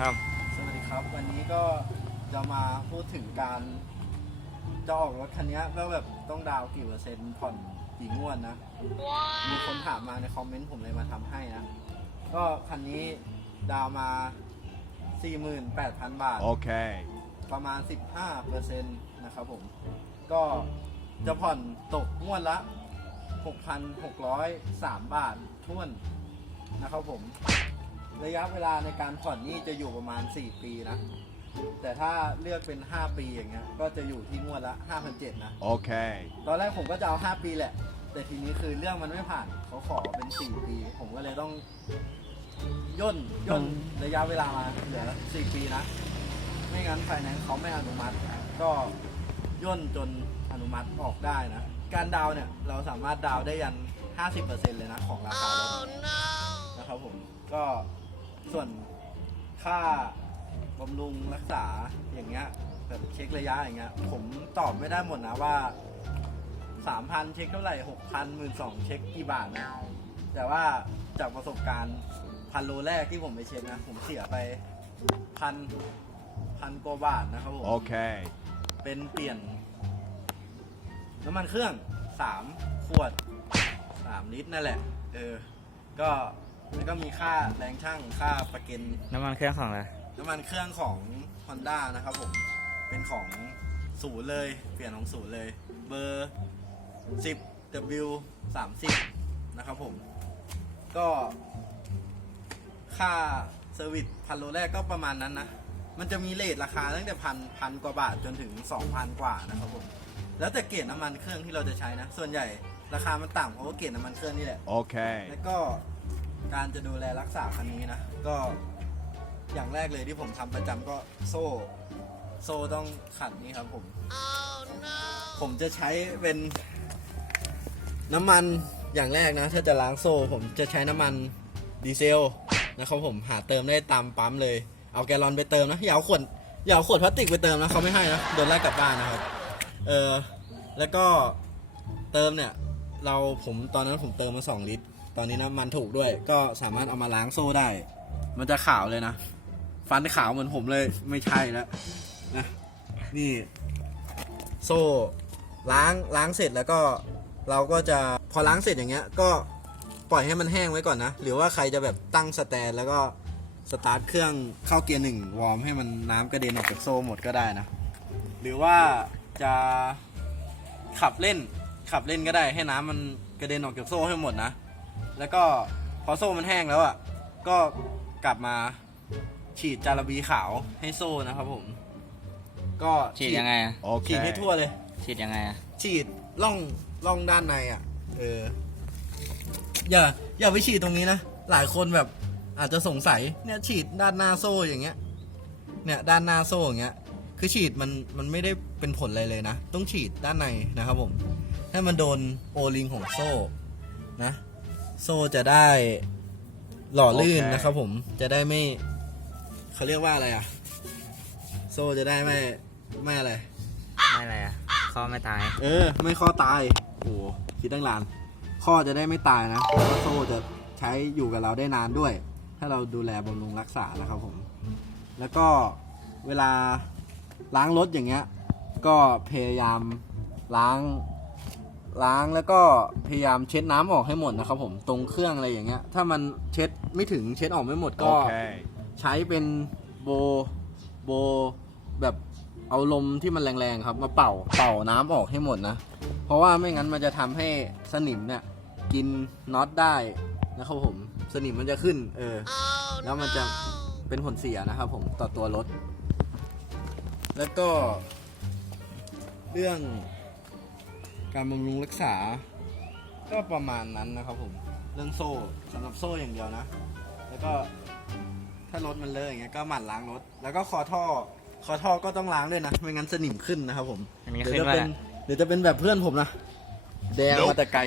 ครับสวัสดีครับวันนี้ก็จะมาพูดถึงการจะออกรถคันนี้ก็แบบต้องดาวน์กี่เปอร์เซ็นต์ผ่อนกี่งวดนะ มีคนถามมาในคอมเมนต์ผมเลยมาทำให้นะ ก็คันนี้ดาวน์มา 48,000 บาท Okay. ประมาณ 15เปอร์เซ็นต์นะครับผม ก็จะผ่อนตกงวดละ 6,603 บาทท่วนนะครับผม ระยะเวลาในการผ่อนนี่จะอยู่ประมาณ 4 ปีนะ แต่ถ้าเลือกเป็น 5 ปีอย่างเงี้ย ก็จะอยู่ที่งวดละ5,700นะ Okay. ตอนแรกผมก็จะเอา 5 ปีแหละ แต่ทีนี้คือเรื่องมันไม่ผ่านเขาขอเป็น 4 ปี ผมก็เลยต้องย่นย่นระยะเวลามาเหลือ 4 ปีนะ ไม่งั้นไฟแนนซ์เขาไม่อนุมัติ ก็ย่นจนอนุมัติออกได้นะ การดาวน์เนี่ยเราสามารถดาวน์ได้ยัน 50%เลยนะของราคารถนะครับผมก็ ส่วนค่าบำรุงรักษาอย่างเงี้ยแบบเช็คระยะอย่างเงี้ย ผมตอบไม่ได้หมดนะว่า3,000เช็คเท่าไหร่6,000 12,000เช็คกี่บาทนะแต่ว่าจากประสบการณ์พันโลแรกที่ผมไปเช็คนะ ผมเสียไปพันพันกว่าบาทนะครับผม Okay. เป็นเปลี่ยนน้ำมันเครื่องสามขวดสามลิตรนั่นแหละ เออ ก็ แล้วก็มีค่าแรงช่างค่าประกันน้ำมันเครื่องของอะไรน้ำมันเครื่องของ Honda นะครับผม เป็นของศูนย์เลย เปลี่ยนของศูนย์เลย เบอร์ 10 W 30นะครับผม ก็ค่าเซอร์วิสพันโลแรกก็ประมาณนั้นนะ มันจะมีเลทราคาตั้งแต่พันพันกว่าบาทจนถึง 2,000 กว่านะครับผม แล้วแต่เกรดน้ำมันเครื่องที่เราจะใช้นะ ส่วนใหญ่ราคามันต่ำเพราะว่าเกรดน้ำมันเครื่องนี่แหละ Okay. แล้วก็ การจะดูแลรักษาคันนี้นะ ก็อย่างแรกเลยที่ผมทำประจำก็โซ่ โซ่ต้องขัดนี่ครับผมผมจะใช้เป็นน้ำมันอย่างแรกนะ ถ้าจะล้างโซ่ ผมจะใช้น้ำมันดีเซลนะครับผมหาเติมได้ตามปั๊มเลย เอาแกลลอนไปเติมนะอย่าเอาขวดอย่าเอาขวดพลาสติกไปเติมนะเขาไม่ให้นะโดนไล่กลับบ้านนะครับเออแล้วก็เติมเนี่ย เราผมตอนนั้นผมเติมมาสองลิตร ตอนนี้น้ำมันถูกด้วย ก็สามารถเอามาล้างโซ่ได้ มันจะขาวเลยนะ ฟันขาวเหมือนผมเลยไม่ใช่แล้วนะนี่ โซ่ล้างล้างเสร็จแล้วก็เราก็จะพอล้างเสร็จอย่างเงี้ย ก็ปล่อยให้มันแห้งไว้ก่อนนะ หรือว่าใครจะแบบตั้งสแตนแล้วก็สตาร์ทเครื่องเข้าเกียร์หนึ่งวอร์มให้มันน้ำกระเด็นออกจากโซ่หมดก็ได้นะ หรือว่าจะขับเล่นขับเล่นก็ได้ให้น้ำมันกระเด็นออกจากโซ่ให้หมดนะ แล้วก็พอโซ่มันแห้งแล้วอะก็กลับมาฉีดจาระบีขาวให้โซ่นะครับผม ก็ฉีดยังไงอะฉีดให้ Okay. ทั่วเลย ฉีดยังไงอะฉีดล่องล่องด้านในอะ เออ อย่า อย่าไปฉีดตรงนี้นะ หลายคนแบบอาจจะสงสัยเนี่ยฉีดด้านหน้าโซ่อย่างเงี้ย เนี่ยด้านหน้าโซ่อย่างเงี้ย คือฉีดมันมันไม่ได้เป็นผลอะไรเลยนะ ต้องฉีดด้านในนะครับผม ให้มันโดนโอลิงของโซ่นะ โซ่จะได้หล่อลื่นโอเค นะครับผมจะได้ไม่เขาเรียกว่าอะไรอะ โซ่จะได้ไม่ไม่อะไร ไม่อะไรอะข้อไม่ตาย เออ ไม่ข้อตายโอ้โหคิดตั้งนานข้อจะได้ไม่ตายนะแล้วก็โซ่จะใช้อยู่กับเราได้นานด้วย ถ้าเราดูแลบำรุงรักษานะครับผม แล้วก็เวลาล้างรถอย่างเงี้ย ก็พยายามล้าง ล้างแล้วก็พยายามเช็ดน้ำออกให้หมดนะครับผมตรงเครื่องอะไรอย่างเงี้ย ถ้ามันเช็ดไม่ถึงเช็ดออกไม่หมดก็ Okay. ใช้เป็นโบโบแบบเอาลมที่มันแรงๆครับ มาเป่าเป่าน้ำออกให้หมดนะ เพราะว่าไม่งั้นมันจะทำให้สนิมเนี่ยกินน็อตได้นะครับผมสนิมมันจะขึ้น เออแล้วมันจะเป็นผลเสียนะครับผมต่อตัวรถ แล้วก็เรื่อง การบำรุงรักษา ก็ประมาณนั้นนะครับผม เรื่องโซ่สำหรับโซ่อย่างเดียวนะ แล้วก็ถ้ารถมันเลอะอย่างเงี้ยก็หมั่นล้างรถ แล้วก็คอท่อ คอท่อก็ต้องล้างด้วยนะ ไม่งั้นสนิมขึ้นนะครับผมอันนี้เดี๋ขึ้ยวนจะว่าเป็นเดี๋ยวจะเป็นแบบเพื่อนผมนะ แดงมาแต่ไกล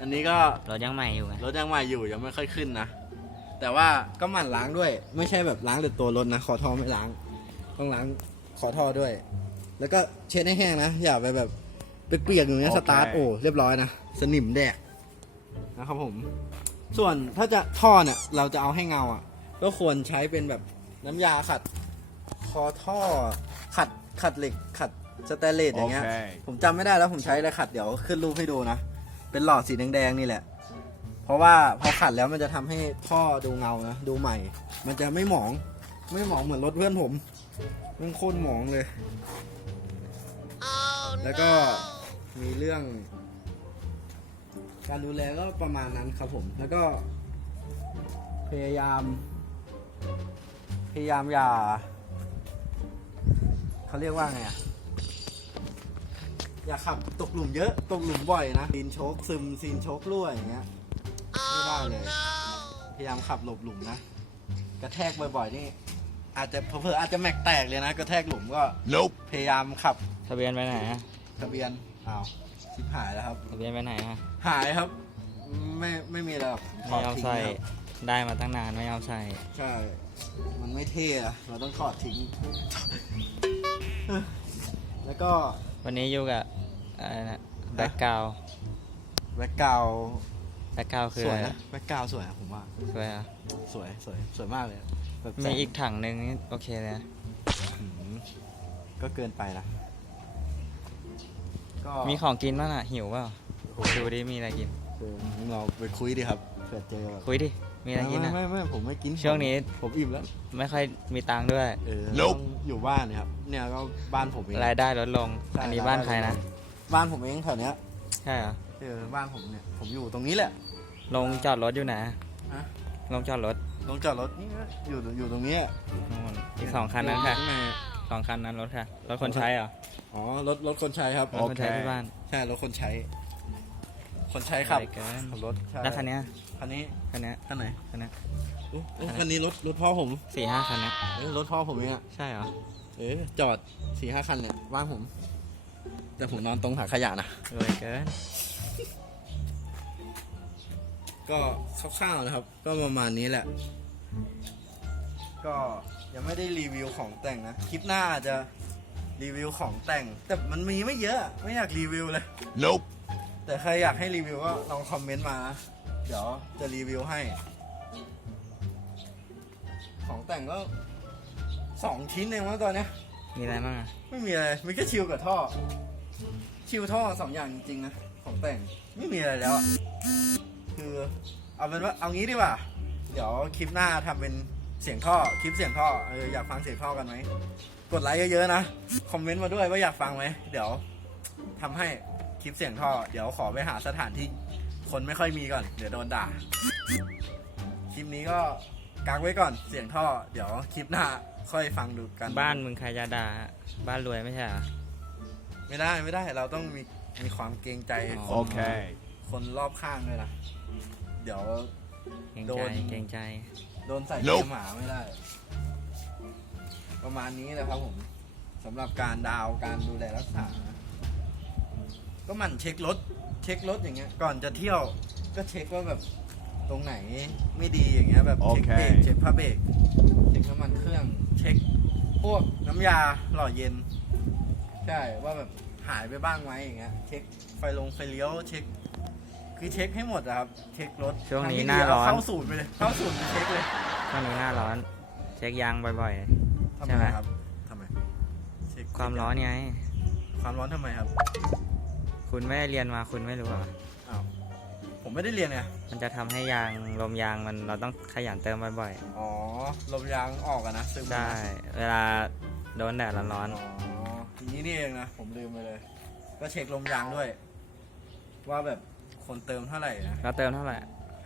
อันนี้ก็รถยังใหม่อยู่ไงรถยังใหม่อยู่ยังไม่ค่อยขึ้นนะ แต่ว่าก็หมั่นล้างด้วย ไม่ใช่แบบล้างแต่ตัวรถนะ คอท่อไม่ล้าง ต้องล้างคอท่อด้วย แล้วก็เช็ดให้แห้งนะ อย่าไปแบบ เปียกๆอย่างเงี้ยโอสเคตาร์ทโอ้เรียบร้อยนะสนิมแดกนะครับผม ส่วนถ้าจะท่อเนี่ยเราจะเอาให้เงาอะ ก็ควรใช้เป็นแบบน้ำยาขัด คอท่อขัดขัดเหล็กขัดสแตนเลสอย่างเงี้ย Okay. ผมจำไม่ได้แล้วผมใช้อะไรขัดเดี๋ยวขึ้นรูปให้ดูนะ เป็นหลอดสีแดงๆนี่แหละ เพราะว่าพอขัดแล้วมันจะทำให้ท่อดูเงานะดูใหม่ มันจะไม่หมอง ไม่หมองเหมือนรถเพื่อนผมมันโคตรหมองเลย แล้วก็ มีเรื่อง การดูแลก็ประมาณนั้นครับผม แล้วก็ พยายาม พยายามอย่าเขาเรียกว่าไงอะอย่าขับตกหลุมเยอะ ตกหลุมบ่อยนะซีนโชคซึมซีนโชครั่วอย่างเงี้ยไม่ได้เลย พยายามขับหลบหลุมนะ กระแทกบ่อยๆ นี่ อาจจะเผลอๆอาจจะแม็กแตกเลยนะ กระแทกหลุมก็ Nope. พยายามขับทะเบียนไปไหนอะทะเบียน อ้าวชิบหายแล้วครับ ทะเบียนไปไหนอะหายครับ ไม่ไม่มีอะไรหรอกถไม่อดเอาทิ้งใส่ ครับได้มาตั้งนานไม่เอาใส่ ใช่ มันไม่เท่อะเราต้องถอดทิ้ง แล้วก็วันนี้อยู่กับอะไรนะแบ็กกราวแบ็กกราวแบ็กกราวคือสอะวยไรนะแบ็กกราวสวยนะผมว่า สวยอะสวยสวยสวยมากเลยอะแบบมีอีกถังหนึ่งนี่โอเคเลยนะหืมก็เกินไปนะ ก็มีของกินบ้างอะหิวเปล่าโอ้โหดูดิมีอะไรกินเออเราไปคุยดิครับเผื่อเจอแบบคุยดิมีอะไรกินไม่อะไม่ไม่ผมไม่กินช่วงนี้ ผมอิ่มแล้วไม่ค่อยมีตังค์ด้วย เออ Nope ต้องอยู่บ้านเนี่ยครับ เนี่ยก็บ้านผมเอง รายได้ลดลง ใช่อันนี้บ้านใครนะ บ้านผมเองแถวเนี้ยใช่เหรอเออบ้านผมเนี่ย ผมอยู่ตรงนี้แหละ ลงจอดรถอยู่ไหนฮะ ลงจอดรถลงจอดรถนี่ก็อยู่อยู่ตรงนี้อะนู่นอีกสองคันนั้นค่ะข้างในสองคันนั้นรถค่ะรถคนใช้เหรอ อ๋อรถรถคนใช้ครับรถคนใช้ที่บ้าน ใช่รถคนใช้ คนใช้ขับอะไรเกินขับรถใช่แล้วคันเนี้ยคันนี้คันเนี้ยคันไหนคันเนี้ยอุ๊ยเอ้ยคันนี้รถรถพ่อผมสี่ห้าคันเนี้ยเอ้ยรถพ่อผมเองอะใช่เหรอเออจอดสี่ห้าคันเนี่ยบ้านผม แต่ผมนอนตรงถังขยะนะรวยเกินก็คร่าวๆนะครับ ก็ประมาณนี้แหละ ก็ยังไม่ได้รีวิวของแต่งนะ คลิปหน้าอาจจะ รีวิวของแต่ง แต่มันมีไม่เยอะ ไม่อยากรีวิวเลย Nope. แต่ใครอยากให้รีวิวก็ลองคอมเมนต์มานะเดี๋ยวจะรีวิวให้ ของแต่งก็สองชิ้นเองว่าตอนเนี้ยมีอะไรบ้างอะไม่มีอะไรมีแค่ชิลกับท่อ ชิลท่อสองอย่างจริงๆนะของแต่งไม่มีอะไรแล้วอะคือเอาเป็นว่าเอางี้ดีกว่า เดี๋ยวคลิปหน้าทำเป็นเสียงท่อคลิปเสียงท่อเอออยากฟังเสียงท่อกันไหม กดไลค์เยอะๆนะ คอมเมนต์มาด้วยว่าอยากฟังไหม เดี๋ยวทำให้คลิปเสียงท่อ เดี๋ยวขอไปหาสถานที่คนไม่ค่อยมีก่อน เดี๋ยวโดนด่า คลิปนี้ก็กักไว้ก่อนเสียงท่อ เดี๋ยวคลิปหน้าค่อยฟังดูกัน บ้านมึงใครจะด่าบ้านรวยไม่ใช่เหรอ ไม่ได้ไม่ได้เราต้องมีมีความเกรงใจอ๋อคน Okay. คนรอบข้างด้วยนะ เดี๋ยว เกรงโดใจน เกรงใจ โดนใส่ Nope เกียร์หมาไม่ได้ ประมาณนี้แหละครับผมสำหรับการดาวการดูแลรักษา ก็หมันเช็ครถ เช็ครถอย่างเงี้ย ก่อนจะเที่ยวก็เช็คว่าแบบตรงไหนไม่ดีอย่างเงี้ยแบบเช็คโอเคเบรกเช็คผ้าเบรกเช็คน้ำมันเครื่อง เช็คพวกน้ำยาหล่อเย็น ใช่ว่าแบบหายไปบ้างไหมอย่างเงี้ยเช็คไฟลงไฟเลี้ยวเช็ค คือเช็คให้หมดอะครับ เช็ครถช่วงนี้ทำที่หน้าดีร้อน เข้าศูนย์ไปเลยเข้าศูนย์ไปเช็คเลยช่วงนี้หน้าร้อน เช็คยางบ่อย ทำใช่ไมไหมครับทำไมเช็คๆความร้อนไง ความร้อนทำไมครับคุณไม่ได้เรียนมาคุณไม่รู้เหรออ้าวผมไม่ได้เรียนไงมันจะทำให้ยางลมยางมันเราต้องขยันเติมบ่อยอ๋อลมยางออกอะนะซึมๆใช่เวลาโดนแดดร้อนอ๋ออย่างนี้นี่เองนะผมลืมไปเลย ก็เช็คลมยางด้วย ว่าแบบคนเติมเท่าไหร่นะๆเราเติมเท่าไหร่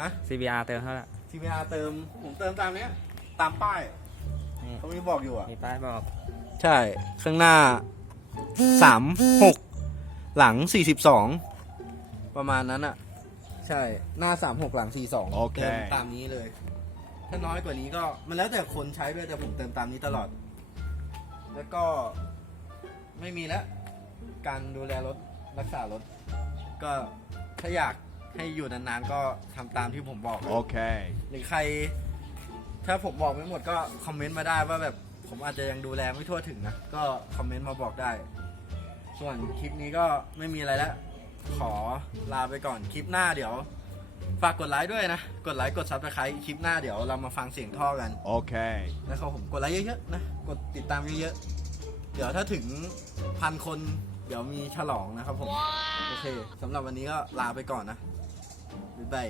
ฮะ CBR เติมเท่าไหร่ TPR เติมผมเติมตามเนี้ย ตามป้าย นี่เขามีบอกอยู่อะมีป้ายบอกใช่ ข้างหน้าสามหกหลังสี่สิบสองประมาณนั้นอะใช่หน้าสามหกหลังสี่สองโอเค เติมตามนี้เลย ถ้าน้อยกว่านี้ก็มันแล้วแต่คนใช้ด้วยแต่ผมเติมตามนี้ตลอด แล้วก็ไม่มีแล้ว การดูแลรถรักษารถ ก็ถ้าอยากให้อยู่นานๆก็ทำตามที่ผมบอก Okay. หรือใคร ถ้าผมบอกไม่หมดก็คอมเมนต์มาได้ว่าแบบผมอาจจะยังดูแลไม่ทั่วถึงนะ ก็คอมเมนต์มาบอกได้ ส่วนคลิปนี้ก็ไม่มีอะไรแล้ว ขอลาไปก่อนคลิปหน้าเดี๋ยว ฝากกดไลค์ด้วยนะ กดไลค์กดซับสไครต์คลิปหน้าเดี๋ยวเรามาฟังเสียงท่อกัน Okay. นะครับผมกดไลค์เยอะๆนะ กดติดตามเยอะๆ เดี๋ยวถ้าถึงพันคนเดี๋ยวมีฉลองนะครับผม โอเคสำหรับวันนี้ก็ลาไปก่อนนะ บ๊ายบาย